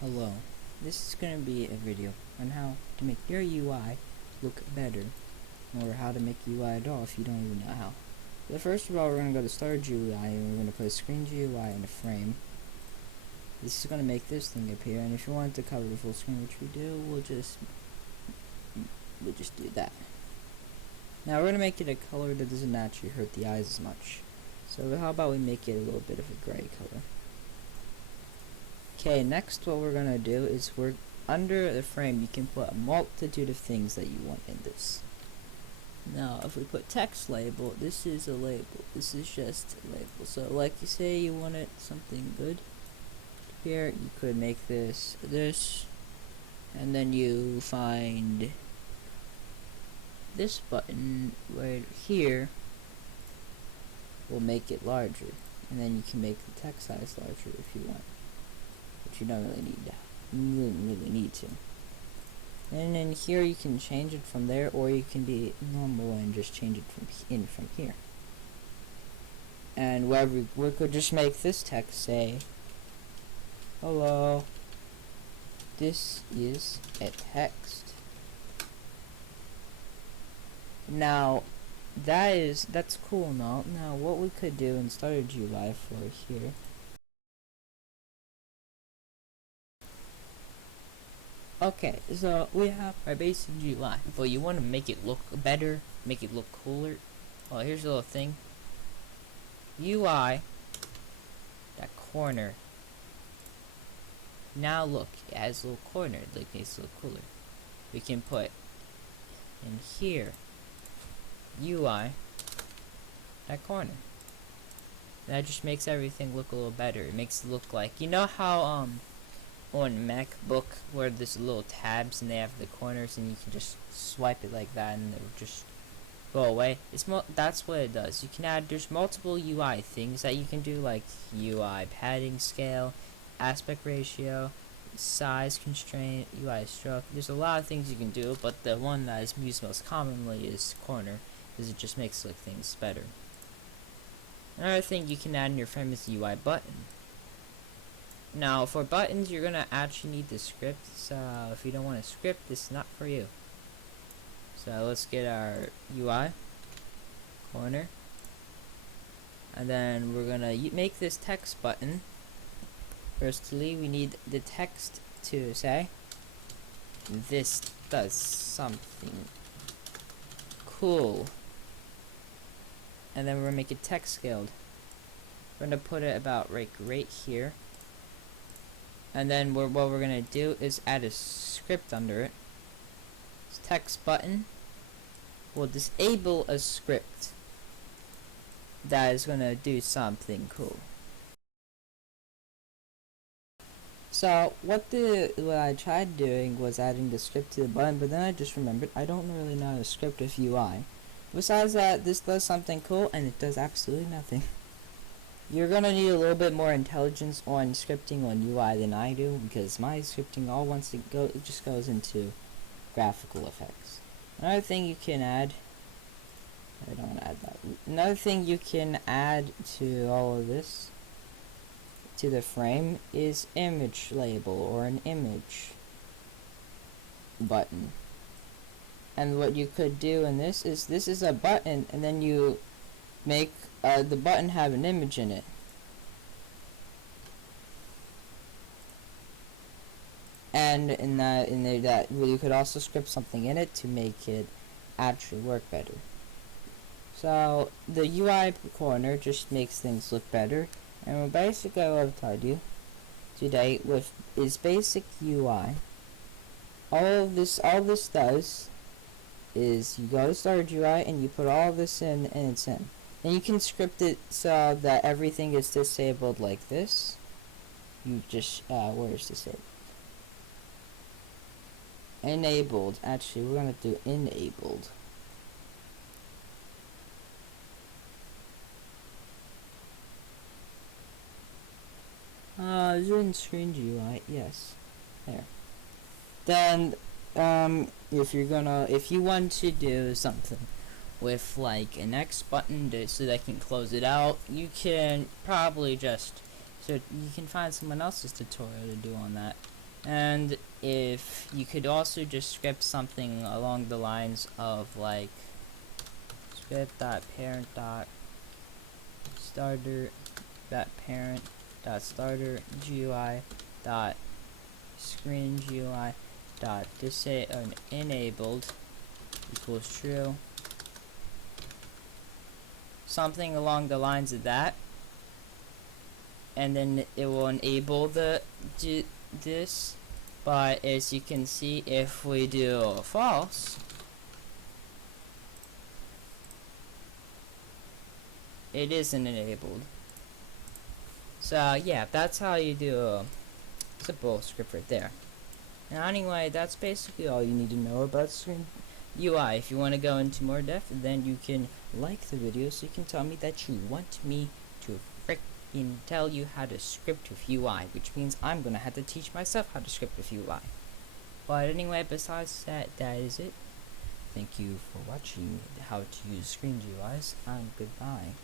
Hello, this is going to be a video on how to make your UI look better, or how to make UI at all if you don't even know how. But first of all, we're going to go to Start GUI and we're going to put a Screen GUI in a frame. This is going to make this thing appear, and if you want to cover the full screen, which we do, we'll just do that. Now we're going to make it a color that doesn't actually hurt the eyes as much. So how about we make it a little bit of a gray color. Okay, next what we're gonna do is we're under the frame you can put a multitude of things that you want in this. Now if we put text label, this is a label. This is just a label. So like you say you wanted something good here, you could make this, and then you find this button right here will make it larger, and then you can make the text size larger if you want. But you don't really need that. You wouldn't really need to. And then here you can change it from there, or you can be normal and just change it from here. And we could just make this text say, "Hello, this is a text." Now that's cool. Now what we could do in Starter GUI for here. Okay, so we have our basic GUI, but you want to make it look better, make it look cooler. Well, here's a little thing. UI, that corner. Now look, it has a little corner, like it's a little cooler. We can put in here, UI, that corner. That just makes everything look a little better. It makes it look like, you know how on MacBook where there's little tabs and they have the corners and you can just swipe it like that and it will just go away. That's what it does. You can add, there's multiple UI things that you can do, like UI padding scale, aspect ratio, size constraint, UI stroke. There's a lot of things you can do, but the one that is used most commonly is corner, because it just makes like things better. Another thing you can add in your frame is the UI button. Now for buttons you're gonna actually need the script, so if you don't want a script, this is not for you. So let's get our UI corner, and then we're gonna make this text button. Firstly, we need the text to say, "This does something cool," and then we're gonna make it text scaled. We're gonna put it about right here. And then what we're gonna do is add a script under it. This text button will disable a script that is gonna do something cool. So what I tried doing was adding the script to the button, but then I just remembered I don't really know how to script with UI. Besides that, this does something cool and it does absolutely nothing. You're gonna need a little bit more intelligence on scripting on UI than I do, because my scripting it just goes into graphical effects. Another thing you can add, I don't want to add that. Another thing you can add to all of this, to the frame, is image label or an image button. And what you could do in this is a button, and then you make the button have an image in it. And in that you could also script something in it to make it actually work better. So the UI corner just makes things look better, and basically what I've told you today is basic UI. All this does is you go to Start UI and you put all this in, and it's in. And you can script it so that everything is disabled like this. You just, where is disabled? Enabled. Actually, we're going to do enabled. Is it in Screen GUI? Yes. There. Then, if you want to do something with like an X button so that can close it out, you can probably just, so you can find someone else's tutorial to do on that. And if you could also just script something along the lines of like script.parent.starter.parent.starter GUI dot screen GUI dot enabled equals true, something along the lines of that, and then it will enable this. But as you can see, if we do false, it isn't enabled. So yeah, that's how you do a simple script right there. Now anyway, that's basically all you need to know about Screen UI. If you want to go into more depth, then you can like the video so you can tell me that you want me to frickin' tell you how to script with UI, which means I'm gonna have to teach myself how to script with UI. But anyway, besides that, that is it. Thank you for watching how to use Screen GUIs, and goodbye.